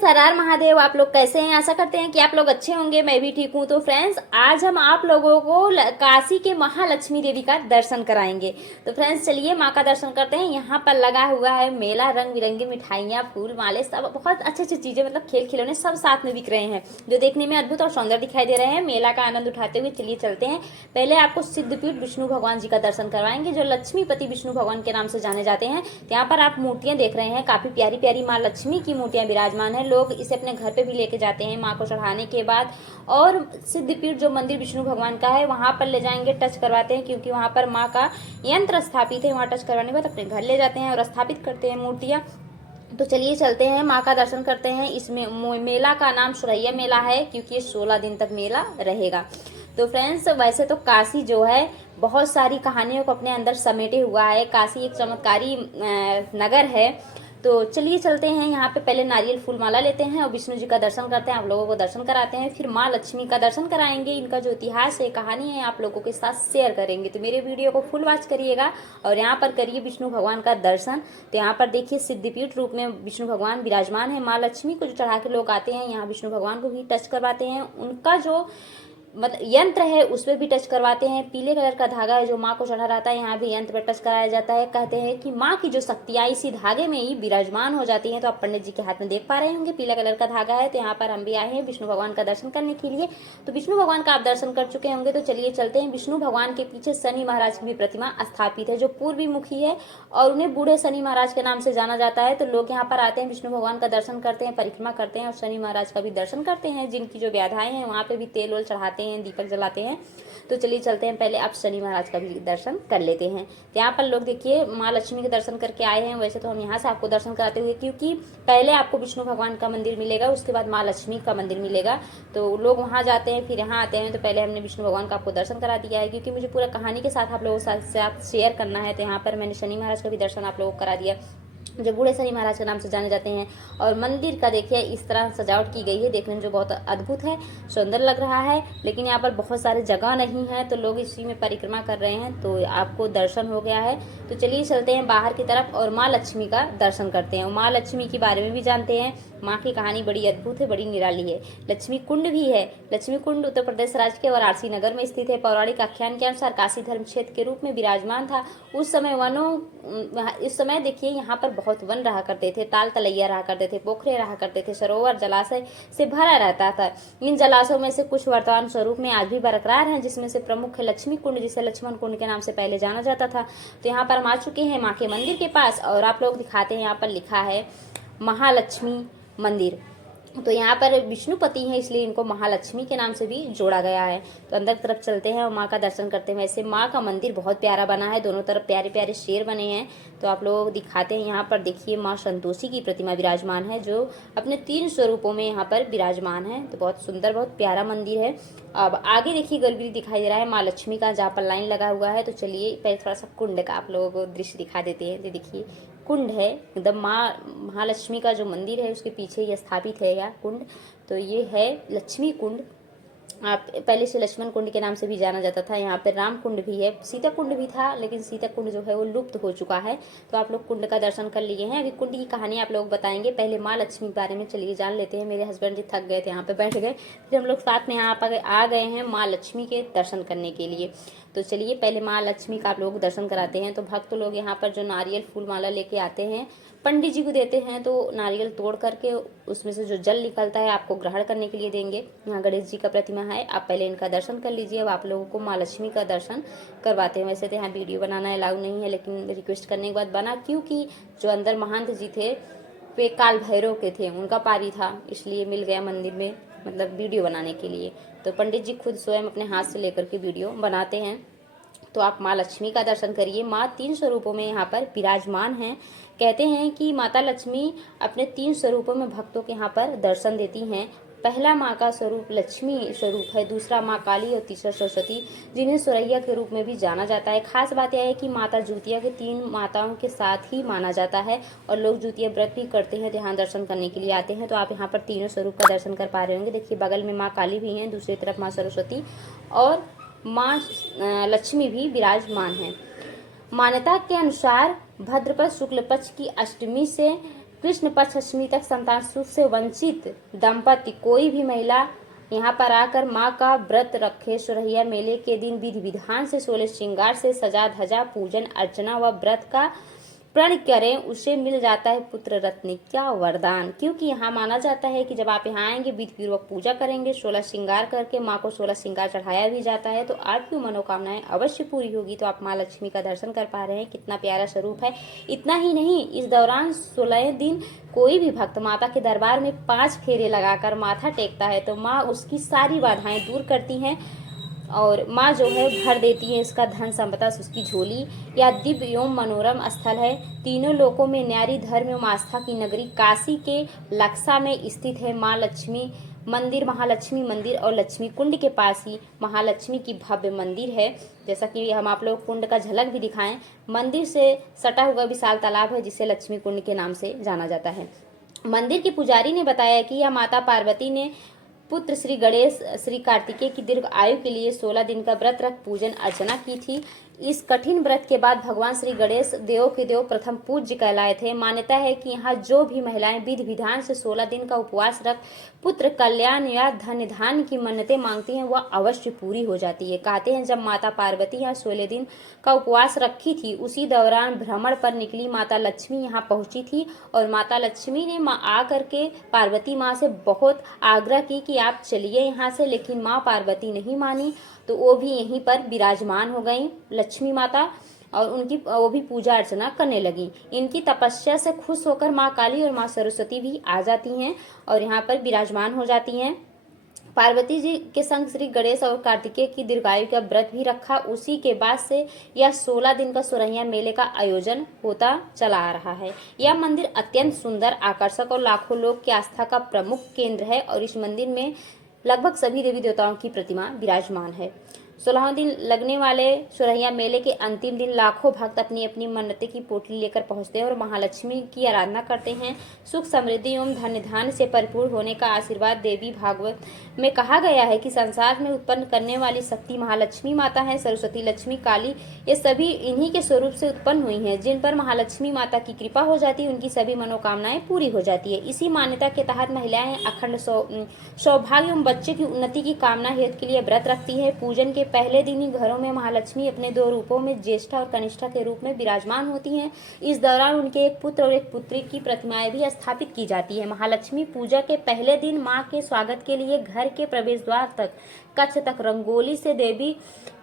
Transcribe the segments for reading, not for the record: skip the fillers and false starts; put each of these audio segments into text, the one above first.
Friends, हर हर महादेव। आप लोग कैसे हैं? आशा करते हैं कि आप लोग अच्छे होंगे। मैं भी ठीक हूँ। तो फ्रेंड्स, आज हम आप लोगों को काशी के महालक्ष्मी देवी का दर्शन कराएंगे। तो फ्रेंड्स, चलिए माँ का दर्शन करते हैं। यहाँ पर लगा हुआ है मेला, रंग बिरंगी मिठाइयाँ, फूल माले, सब बहुत अच्छी अच्छी चीजें, मतलब खेल खिलौने सब साथ में बिक रहे हैं, जो देखने में अद्भुत और सुंदर दिखाई दे रहे हैं। मेला का आनंद उठाते हुए चलिए चलते हैं। पहले आपको सिद्धपीठ विष्णु भगवान जी का दर्शन करवाएंगे, जो लक्ष्मीपति विष्णु भगवान के नाम से जाने जाते हैं। यहाँ पर आप मूर्तियां देख रहे हैं, काफी प्यारी प्यारी माँ लक्ष्मी की मूर्तियां विराजमान है। लोग इसे अपने घर पे भी लेके जाते हैं माँ को चढ़ाने के बाद। और सिद्धपीठ जो मंदिर विष्णु भगवान का है, वहां पर ले जाएंगे, टच करवाते हैं, क्योंकि वहां पर माँ का यंत्र स्थापित है। वहां टच करवाने के बाद अपने घर ले जाते हैं और स्थापित करते हैं मूर्तियां। तो चलिए चलते हैं, माँ का दर्शन करते हैं। इसमें मेला का नाम सुरैया मेला है, क्योंकि ये 16 दिन तक मेला रहेगा। तो फ्रेंड्स, वैसे तो काशी जो है बहुत सारी कहानियों को अपने अंदर समेटे हुआ है। काशी एक चमत्कारी नगर है। तो चलिए चलते हैं। यहाँ पे पहले नारियल फूल माला लेते हैं और विष्णु जी का दर्शन करते हैं, आप लोगों को दर्शन कराते हैं। फिर माँ लक्ष्मी का दर्शन कराएंगे। इनका जो इतिहास है, कहानी है, आप लोगों के साथ शेयर करेंगे। तो मेरे वीडियो को फुल वॉच करिएगा और यहाँ पर करिए विष्णु भगवान का दर्शन। तो यहाँ पर देखिए सिद्धपीठ रूप में विष्णु भगवान विराजमान है। माँ लक्ष्मी को जो चढ़ा के लोग आते हैं, यहाँ विष्णु भगवान को भी टच करवाते हैं। उनका जो मतलब यंत्र है उस पर भी टच करवाते हैं। पीले कलर का धागा है जो माँ को चढ़ा रहता है, यहाँ भी यंत्र पर टच कराया जाता है। कहते हैं कि माँ की जो शक्तियाँ इसी धागे में ही विराजमान हो जाती हैं। तो आप पंडित जी के हाथ में देख पा रहे होंगे, पीला कलर का धागा है। तो यहाँ पर हम भी आए हैं विष्णु भगवान का दर्शन करने के लिए। तो विष्णु भगवान का आप दर्शन कर चुके होंगे, तो चलिए चलते हैं। विष्णु भगवान के पीछे शनि महाराज की भी प्रतिमा स्थापित है, जो पूर्वी मुखी है और उन्हें बूढ़े शनि महाराज के नाम से जाना जाता है। तो लोग यहाँ पर आते हैं, विष्णु भगवान का दर्शन करते हैं, परिक्रमा करते हैं और शनि महाराज का भी दर्शन करते हैं। जिनकी जो व्याधाएं हैं वहाँ पे भी तेल वोल चढ़ाते हैं, दीपक जलाते हैं। तो चलिए चलते हैं, पहले आप शनि महाराज का भी दर्शन कर लेते हैं। यहाँ पर लोग देखिए माँ लक्ष्मी के दर्शन करके आए हैं। वैसे तो हम यहाँ से आपको दर्शन कराते हुए, क्योंकि पहले आपको विष्णु भगवान का मंदिर मिलेगा, उसके बाद माँ लक्ष्मी का मंदिर मिलेगा। तो लोग वहाँ जाते हैं, फिर यहाँ आते हैं। तो पहले हमने विष्णु भगवान का आपको दर्शन करा दिया है, क्योंकि मुझे पूरा कहानी के साथ आप लोगों के साथ शेयर करना है। तो यहाँ पर मैंने शनि महाराज का भी दर्शन आप लोगों को करा दिया, जो बूढ़े शनि महाराज के नाम से जाने जाते हैं। और मंदिर का देखिए इस तरह सजावट की गई है, देखने में जो बहुत अद्भुत है, सुंदर लग रहा है। लेकिन यहाँ पर बहुत सारे जगह नहीं है, तो लोग इसी में परिक्रमा कर रहे हैं। तो आपको दर्शन हो गया है। तो चलिए चलते हैं बाहर की तरफ और माँ लक्ष्मी का दर्शन करते हैं और माँ लक्ष्मी के बारे में भी जानते हैं। माँ की कहानी बड़ी अद्भुत है, बड़ी निराली है। लक्ष्मी कुंड भी है। लक्ष्मी कुंड उत्तर प्रदेश राज्य के वाराणसी नगर में स्थित है। पौराणिक आख्यान के अनुसार काशी धर्म क्षेत्र के रूप में विराजमान था। उस समय इस समय देखिए यहाँ पर बहुत वन रहा करते थे, ताल तलैया रहा करते थे, पोखरे रहा करते थे, सरोवर जलाशय से भरा रहता था। इन जलाशयों में से कुछ वर्तमान स्वरूप में आज भी बरकरार हैं, जिसमें से प्रमुख है लक्ष्मी कुंड, जिसे लक्ष्मण कुंड के नाम से पहले जाना जाता था। तो यहाँ पर हम आ चुके हैं माँ के मंदिर के पास और आप लोग दिखाते हैं, यहाँ पर लिखा है महालक्ष्मी मंदिर। तो यहाँ पर विष्णुपति हैं, इसलिए इनको महालक्ष्मी के नाम से भी जोड़ा गया है। तो अंदर की तरफ चलते हैं और माँ का दर्शन करते हैं। वैसे माँ का मंदिर बहुत प्यारा बना है, दोनों तरफ प्यारे प्यारे शेर बने हैं। तो आप लोग दिखाते हैं, यहाँ पर देखिए माँ संतोषी की प्रतिमा विराजमान है, जो अपने 3 स्वरूपों में यहाँ पर विराजमान है। तो बहुत सुंदर, बहुत प्यारा मंदिर है। अब आगे देखिए गर्भगृह दिखाई दे रहा है माँ लक्ष्मी का, जहाँ पर लाइन लगा हुआ है। तो चलिए पहले थोड़ा सा कुंड का आप लोगों को दृश्य दिखा देते हैं। तो देखिए कुंड है एकदम, माँ महालक्ष्मी का जो मंदिर है उसके पीछे ये स्थापित है यह कुंड। तो ये है लक्ष्मी कुंड। आप पहले से लक्ष्मण कुंड के नाम से भी जाना जाता था। यहाँ पे राम कुंड भी है, सीता कुंड भी था, लेकिन सीता कुंड जो है वो लुप्त हो चुका है। तो आप लोग कुंड का दर्शन कर लिए हैं। अभी कुंड की कहानी आप लोग बताएंगे, पहले माँ लक्ष्मी के बारे में चलिए जान लेते हैं। मेरे हस्बैंड जी थक गए थे, यहाँ पे बैठ गए, फिर हम लोग साथ में यहाँ पर आ गए हैं माँ लक्ष्मी के दर्शन करने के लिए। तो चलिए पहले माँ लक्ष्मी का आप लोग दर्शन कराते हैं। तो भक्त लोग यहाँ पर जो नारियल फूल माला लेके आते हैं, पंडित जी को देते हैं। तो नारियल तोड़ करके उसमें से जो जल निकलता है आपको ग्रहण करने के लिए देंगे। यहाँ गणेश जी का प्रतिमा है, आप पहले इनका दर्शन कर लीजिए। अब आप लोगों को माँ लक्ष्मी का दर्शन करवाते हैं। वैसे तो यहाँ वीडियो बनाना अलाउ नहीं है, लेकिन रिक्वेस्ट करने के बाद बना, क्योंकि जो अंदर महंत जी थे वे काल भैरव के थे, उनका पारी था, इसलिए मिल गया मंदिर में, मतलब वीडियो बनाने के लिए। तो पंडित जी खुद स्वयं अपने हाथ से लेकर के वीडियो बनाते हैं। तो आप माँ लक्ष्मी का दर्शन करिए। माँ 3 स्वरूपों में यहाँ पर विराजमान हैं। कहते हैं कि माता लक्ष्मी अपने 3 स्वरूपों में भक्तों के यहाँ पर दर्शन देती हैं। पहला माँ का स्वरूप लक्ष्मी स्वरूप है, दूसरा माँ काली और तीसरा सरस्वती, जिन्हें सुरैया के रूप में भी जाना जाता है। खास बात यह है कि माता जुतिया के 3 माताओं के साथ ही माना जाता है और लोग जुतिया व्रत भी करते हैं, ध्यान दर्शन करने के लिए आते हैं। तो आप यहाँ पर तीनों स्वरूप का दर्शन कर पा रहे होंगे। देखिए बगल में माँ काली भी हैं, दूसरी तरफ माँ सरस्वती और माँ लक्ष्मी भी विराजमान है। मान्यता के अनुसार भाद्रपद शुक्ल पक्ष की अष्टमी से कृष्ण पक्ष अष्टमी तक संतान सुख से वंचित दंपति कोई भी महिला यहाँ पर आकर माँ का व्रत रखे सुरैया मेले के दिन विधि विधान से 16 श्रृंगार से सजा धजा पूजन अर्चना व व्रत का प्रण करें, उसे मिल जाता है पुत्र रत्न। क्या वरदान! क्योंकि यहाँ माना जाता है कि जब आप यहाँ आएंगे विधि पूर्वक पूजा करेंगे, 16 श्रृंगार करके माँ को 16 श्रृंगार चढ़ाया भी जाता है, तो आपकी मनोकामनाएं अवश्य पूरी होगी। तो आप माँ लक्ष्मी का दर्शन कर पा रहे हैं, कितना प्यारा स्वरूप है। इतना ही नहीं, इस दौरान 16 दिन कोई भी भक्त माता के दरबार में 5 फेरे लगाकर माथा टेकता है तो माँ उसकी सारी बाधाएं दूर करती हैं और माँ जो है भर देती है इसका धन संपदा उसकी झोली। या दिव्य एवं मनोरम स्थल है, तीनों लोकों में न्यारी धर्म एवं आस्था की नगरी काशी के लक्सा में स्थित है। माँ लक्ष्मी मंदिर, महालक्ष्मी मंदिर और लक्ष्मी कुंड के पास ही महालक्ष्मी की भव्य मंदिर है। जैसा कि हम आप लोग कुंड का झलक भी दिखाएं, मंदिर से सटा हुआ विशाल तालाब है जिसे लक्ष्मी कुंड के नाम से जाना जाता है। मंदिर के पुजारी ने बताया कि यह माता पार्वती ने पुत्र श्री गणेश श्री कार्तिकेय की दीर्घ आयु के लिए 16 दिन का व्रत रख पूजन अर्चना की थी। इस कठिन व्रत के बाद भगवान श्री गणेश देव के देव प्रथम पूज्य कहलाए थे। मान्यता है कि यहाँ जो भी महिलाएं विधि विधान से 16 दिन का उपवास रख पुत्र कल्याण या धन धान की मन्नतें मांगती हैं, वह अवश्य पूरी हो जाती है। कहते हैं जब माता पार्वती यहाँ 16 दिन का उपवास रखी थी, उसी दौरान भ्रमण पर निकली माता लक्ष्मी यहाँ पहुंची थी और माता लक्ष्मी ने आ करके पार्वती माँ से बहुत आग्रह की कि आप चलिए यहाँ से, लेकिन माँ पार्वती नहीं मानी तो वो भी यहीं पर विराजमान हो गई लक्ष्मी माता और उनकी वो भी पूजा अर्चना करने लगी। इनकी तपस्या से खुश होकर माँ काली और माँ सरस्वती भी आ जाती हैं और यहाँ पर विराजमान हो जाती हैं। पार्वती जी के संग श्री गणेश और कार्तिकेय की दीर्घायु का व्रत भी रखा। उसी के बाद से यह 16 दिन का सुरैया मेले का आयोजन होता चला आ रहा है। यह मंदिर अत्यंत सुंदर, आकर्षक और लाखों लोग की आस्था का प्रमुख केंद्र है और इस मंदिर में लगभग सभी देवी देवताओं की प्रतिमा विराजमान है। 16 दिन लगने वाले सुरैया मेले के अंतिम दिन लाखों भक्त अपनी अपनी मन्नतें की पोटली लेकर पहुंचते हैं और महालक्ष्मी की आराधना करते हैं। सुख समृद्धि एवं धन धान्य से परिपूर्ण होने का आशीर्वाद देवी भागवत में कहा गया है कि संसार में उत्पन्न करने वाली शक्ति महालक्ष्मी माता है। सरस्वती, लक्ष्मी, काली ये सभी इन्हीं के स्वरूप से उत्पन्न हुई हैं। जिन पर महालक्ष्मी माता की कृपा हो जाती है उनकी सभी मनोकामनाएं पूरी हो जाती है। इसी मान्यता के तहत महिलाएं अखंड सौभाग्य एवं बच्चे की उन्नति की कामना हेतु के लिए व्रत रखती है। पूजन के पहले दिन ही घरों में महालक्ष्मी अपने 2 रूपों में ज्येष्ठा और कनिष्ठा के रूप में विराजमान होती हैं। इस दौरान उनके एक पुत्र और एक पुत्री की प्रतिमाएं भी स्थापित की जाती है। महालक्ष्मी पूजा के पहले दिन मां के स्वागत के लिए घर के प्रवेश द्वार तक कक्ष तक रंगोली से देवी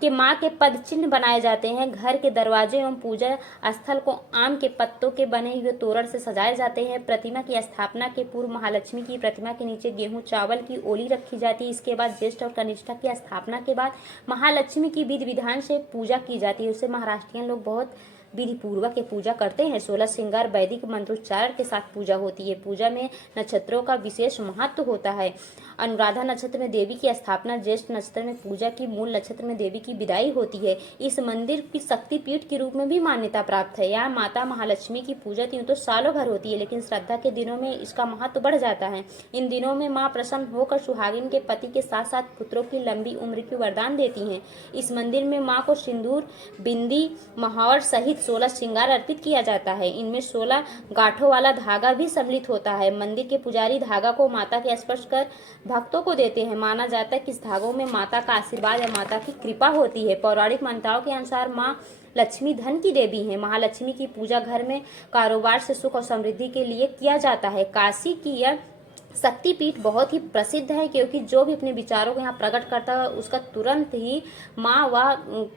के मां के पद चिन्ह बनाए जाते हैं। घर के दरवाजे एवं पूजा स्थल को आम के पत्तों के बने हुए तोरण से सजाए जाते हैं। प्रतिमा की स्थापना के पूर्व महालक्ष्मी की प्रतिमा के नीचे गेहूं चावल की ओली रखी जाती है। इसके बाद ज्येष्ठ और कनिष्ठा की स्थापना के बाद महालक्ष्मी की विधि विधान से पूजा की जाती है। उसे महाराष्ट्रियन लोग बहुत विधि पूर्वक ये पूजा करते हैं। 16 श्रृंगार वैदिक मंत्रोच्चारण के साथ पूजा होती है। पूजा में नक्षत्रों का विशेष महत्व होता है। अनुराधा नक्षत्र में देवी की स्थापना, ज्येष्ठ नक्षत्र में पूजा की, मूल नक्षत्र में देवी की विदाई होती है। इस मंदिर की शक्ति पीठ के रूप में भी मान्यता प्राप्त है। यहाँ माता महालक्ष्मी की पूजा तो सालों भर होती है, लेकिन श्रद्धा के दिनों में इसका महत्व बढ़ जाता है। इन दिनों में माँ प्रसन्न होकर सुहागिन के पति के साथ साथ पुत्रों की लंबी उम्र की वरदान देती हैं। इस मंदिर में माँ को सिंदूर, बिंदी, महावर सहित 16 श्रृंगार अर्पित किया जाता है। इनमें 16 गांठों वाला धागा भी सम्मिलित होता है। मंदिर के पुजारी धागा को माता के स्पर्श कर भक्तों को देते हैं। माना जाता है कि इस धागों में माता का आशीर्वाद या माता की कृपा होती है। पौराणिक मान्यताओं के अनुसार माँ लक्ष्मी धन की देवी है। महालक्ष्मी की पूजा घर में कारोबार से सुख और समृद्धि के लिए किया जाता है। काशी की यह शक्तिपीठ बहुत ही प्रसिद्ध है, क्योंकि जो भी अपने विचारों को यहाँ प्रकट करता है उसका तुरंत ही माँ वह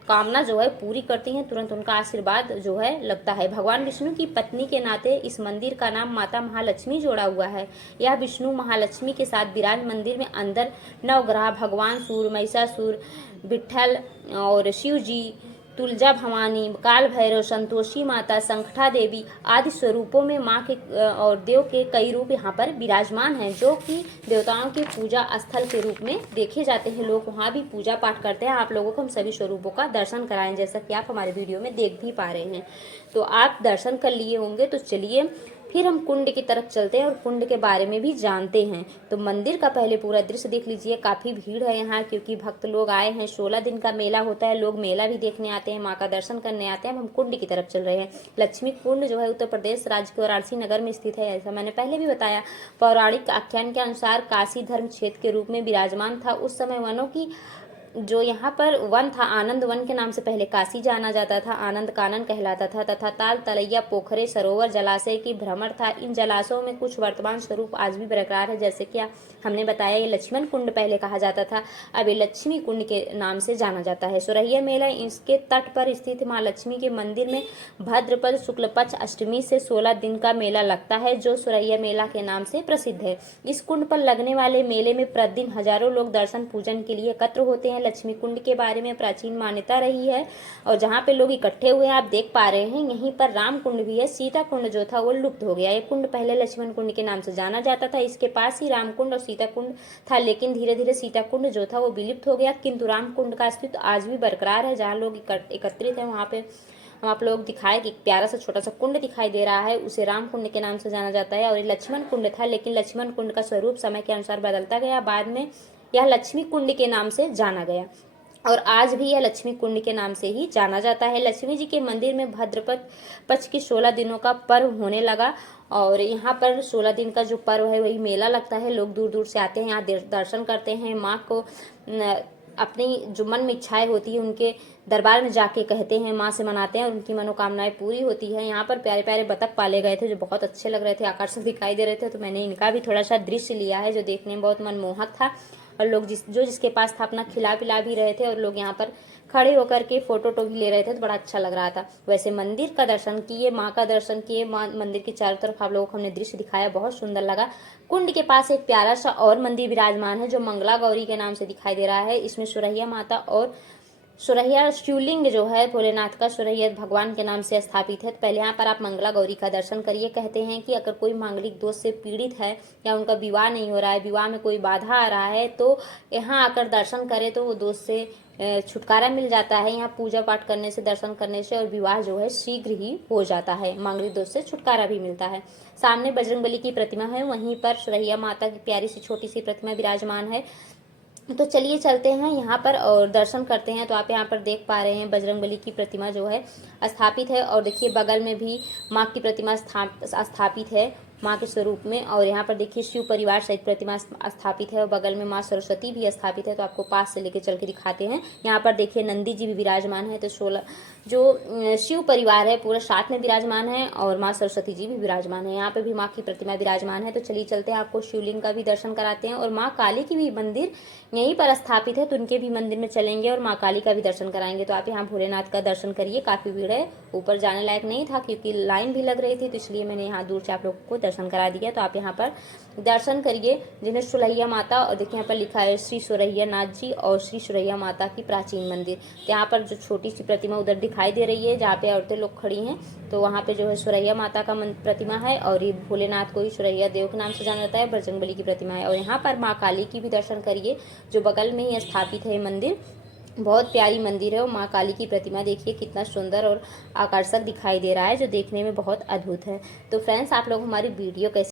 कामना जो है पूरी करती हैं, तुरंत उनका आशीर्वाद जो है लगता है। भगवान विष्णु की पत्नी के नाते इस मंदिर का नाम माता महालक्ष्मी जोड़ा हुआ है। यह विष्णु महालक्ष्मी के साथ विराज मंदिर में अंदर नवग्रह भगवान सूर्य, महिषासुर, विट्ठल और शिव जी, तुलजा भवानी, काल भैरव, संतोषी माता, संकटा देवी आदि स्वरूपों में माँ के और देव के कई रूप यहाँ पर विराजमान हैं, जो कि देवताओं के पूजा स्थल के रूप में देखे जाते हैं। लोग वहाँ भी पूजा पाठ करते हैं। आप लोगों को हम सभी स्वरूपों का दर्शन कराएं, जैसा कि आप हमारे वीडियो में देख भी पा रहे हैं। तो आप दर्शन कर लिए होंगे, तो चलिए फिर हम कुंड की तरफ चलते हैं और कुंड के बारे में भी जानते हैं। तो मंदिर का पहले पूरा दृश्य देख लीजिए। काफ़ी भीड़ है यहाँ, क्योंकि भक्त लोग आए हैं। 16 दिन का मेला होता है, लोग मेला भी देखने आते हैं, माँ का दर्शन करने आते हैं। अब हम कुंड की तरफ चल रहे हैं। लक्ष्मी कुंड जो है उत्तर प्रदेश राज्य के वाराणसी नगर में स्थित है, ऐसा मैंने पहले भी बताया। पौराणिक आख्यान के अनुसार काशी धर्म क्षेत्र के रूप में विराजमान था। उस समय वनों की जो यहाँ पर वन था, आनंद वन के नाम से पहले काशी जाना जाता था, आनंद कानन कहलाता था, तथा ताल तलैया पोखरे सरोवर जलाशय की भ्रमण था। इन जलाशयों में कुछ वर्तमान स्वरूप आज भी बरकरार है, जैसे कि हमने बताया ये लक्ष्मण कुंड पहले कहा जाता था, अब ये लक्ष्मी कुंड के नाम से जाना जाता है। सुरहिया मेला इसके तट पर स्थित माँ लक्ष्मी के मंदिर में भाद्रपद शुक्ल पक्ष अष्टमी से 16 दिन का मेला लगता है, जो सुरहिया मेला के नाम से प्रसिद्ध है। इस कुंड पर लगने वाले मेले में प्रतिदिन हजारों लोग दर्शन पूजन के लिए एकत्र होते हैं। लक्ष्मी कुंड के बारे में प्राचीन मान्यता रही है, और जहाँ पे लोग इकट्ठे हुए हैं आप देख पा रहे हैं, यहीं पर राम कुंड भी है। सीता कुंड जो था वो लुप्त हो गया। ये कुंड पहले लक्ष्मण कुंड के नाम से जाना जाता था, इसके पास ही राम कुंड और सीता कुंड था, लेकिन धीरे धीरे सीता कुंड जो था वो विलुप्त हो गया, किंतु राम कुंड का अस्तित्व आज भी बरकरार है। जहाँ लोग एकत्रित हैं वहाँ पे हम आप लोग दिखाए कि एक प्यारा सा छोटा सा कुंड दिखाई दे रहा है, उसे राम कुंड के नाम से जाना जाता है। और ये लक्ष्मण कुंड था, लेकिन लक्ष्मण कुंड का स्वरूप समय के अनुसार बदलता गया, बाद में यह लक्ष्मी कुंड के नाम से जाना गया, और आज भी यह लक्ष्मी कुंड के नाम से ही जाना जाता है। लक्ष्मी जी के मंदिर में भाद्रपद पक्ष के 16 दिनों का पर्व होने लगा, और यहाँ पर 16 दिन का जो पर्व है वही मेला लगता है। लोग दूर दूर से आते हैं, यहाँ दर्शन करते हैं, माँ को अपनी जो मन में इच्छाएं होती है उनके दरबार में जाके कहते हैं, माँ से मनाते हैं और उनकी मनोकामनाएं पूरी होती है। यहाँ पर प्यारे प्यारे बतख पाले गए थे जो बहुत अच्छे लग रहे थे, आकर्षक दिखाई दे रहे थे, तो मैंने इनका भी थोड़ा सा दृश्य लिया है जो देखने में बहुत मनमोहक था। और लोग जिसके पास था अपना खिला पिला भी रहे थे, और लोग यहाँ पर खड़े होकर के फोटो भी ले रहे थे, तो बड़ा अच्छा लग रहा था। वैसे मंदिर का दर्शन किए, माँ का दर्शन किए, मंदिर के चारों तरफ आप लोगों को हमने दृश्य दिखाया, बहुत सुंदर लगा। कुंड के पास एक प्यारा सा और मंदिर विराजमान है जो मंगला गौरी के नाम से दिखाई दे रहा है। इसमें सुरहिया माता और सुरहिया शिवलिंग जो है भोलेनाथ का सुरहिया भगवान के नाम से स्थापित है। तो पहले यहाँ पर आप मंगला गौरी का दर्शन करिए। कहते हैं कि अगर कोई मांगलिक दोष से पीड़ित है या उनका विवाह नहीं हो रहा है, विवाह में कोई बाधा आ रहा है, तो यहाँ आकर दर्शन करे तो वो दोष से छुटकारा मिल जाता है। यहाँ पूजा पाठ करने से, दर्शन करने से, और विवाह जो है शीघ्र ही हो जाता है, मांगलिक दोष से छुटकारा भी मिलता है। सामने बजरंगबली की प्रतिमा है, वहीं पर सुरहिया माता की प्यारी सी छोटी सी प्रतिमा विराजमान है। तो चलिए चलते हैं यहाँ पर और दर्शन करते हैं। तो आप यहाँ पर देख पा रहे हैं बजरंगबली की प्रतिमा जो है स्थापित है, और देखिए बगल में भी माँ की प्रतिमा स्थापित है माँ के स्वरूप में, और यहाँ पर देखिए शिव परिवार सहित प्रतिमा स्थापित है, और बगल में माँ सरस्वती भी स्थापित है। तो आपको पास से लेके चल के दिखाते हैं। यहाँ पर देखिए नंदी जी भी विराजमान है। तो 16 जो शिव परिवार है पूरा साथ में विराजमान है, और माँ सरस्वती जी भी विराजमान है। यहाँ पे भी माँ की प्रतिमा विराजमान है। तो चलिए चलते हैं, आपको शिवलिंग का भी दर्शन कराते हैं, और माँ काली की भी मंदिर यहीं पर स्थापित है, तो उनके भी मंदिर में चलेंगे और माँ काली का भी दर्शन कराएंगे। तो आप यहाँ भोलेनाथ का दर्शन करिए। काफ़ी भीड़ है, ऊपर जाने लायक नहीं था क्योंकि लाइन भी लग रही थी, तो इसलिए मैंने यहाँ दूर से आप लोगों को दर्शन करा दिया। तो आप यहाँ पर दर्शन करिए, जिन्हें सुरहिया माता, और देखिए यहाँ पर लिखा है श्री सुरहिया नाथ जी और श्री सुरहिया माता की प्राचीन मंदिर। तो यहाँ पर जो छोटी सी प्रतिमा उधर दिखाई दे रही है जहाँ पे औरतें लोग खड़ी हैं, तो वहाँ पे जो है सुरहिया माता का प्रतिमा है, और ये भोलेनाथ को ही सुरहिया देव के नाम से जाना जाता है। बजरंगबली की प्रतिमा है, और यहाँ पर माँ काली की भी दर्शन करिए जो बगल में ही स्थापित है मंदिर। बहुत प्यारी मंदिर है, और माँ काली की प्रतिमा देखिए कितना सुंदर और आकर्षक दिखाई दे रहा है, जो देखने में बहुत अद्भुत है। तो फ्रेंड्स, आप लोग हमारी वीडियो कैसे